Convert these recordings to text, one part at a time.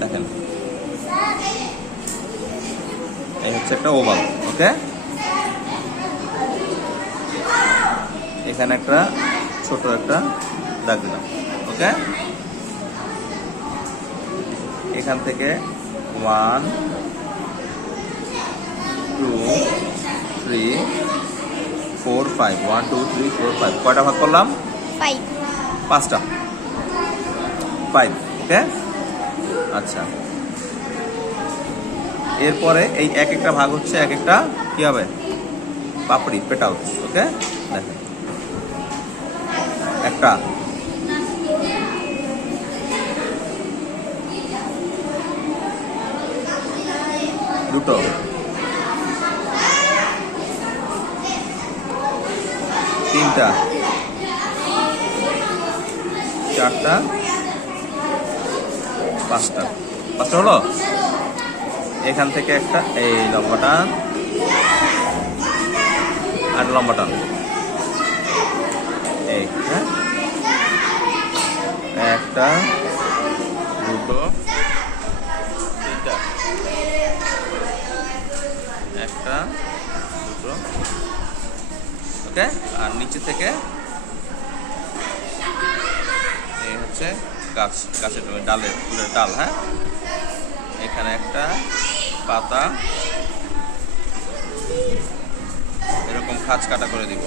দেখেন এই হচ্ছে একটা ওভাল। ওকে, এখানে একটা ছোট একটা দাগ দিলাম। ওকে, এখান থেকে 1 2 3 4 5 1 2 3 4 5 কয়টা ভাগ করলাম? 5টা। 5। ওকে, আচ্ছা, এরপরে এই এক একটা ভাগ হচ্ছে এক একটা কি হবে? পাপড়ি, পেটালস। ওকে, দেখেন একটা, দুটো, তিনটা, চারটা, পাঁচটা। পাঁচটা হলো। এখান থেকে একটা এই লম্বাটা আর লম্বাটা এই, হ্যাঁ, একটা, দুটো, তিনটা, একটা, দুটো। ওকে, আর নিচে থেকে এই হচ্ছে গাছের ডালের ফুলের ডাল। হ্যাঁ, এখানে একটা পাতা এরকম খাঁজ কাটা করে দিব,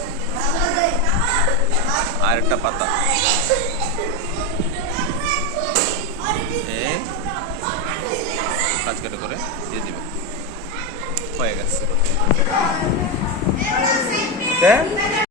আর একটা পাতা এই খাঁজ কাটা করে দিয়ে দিব। হয়ে গেছে। ওকে।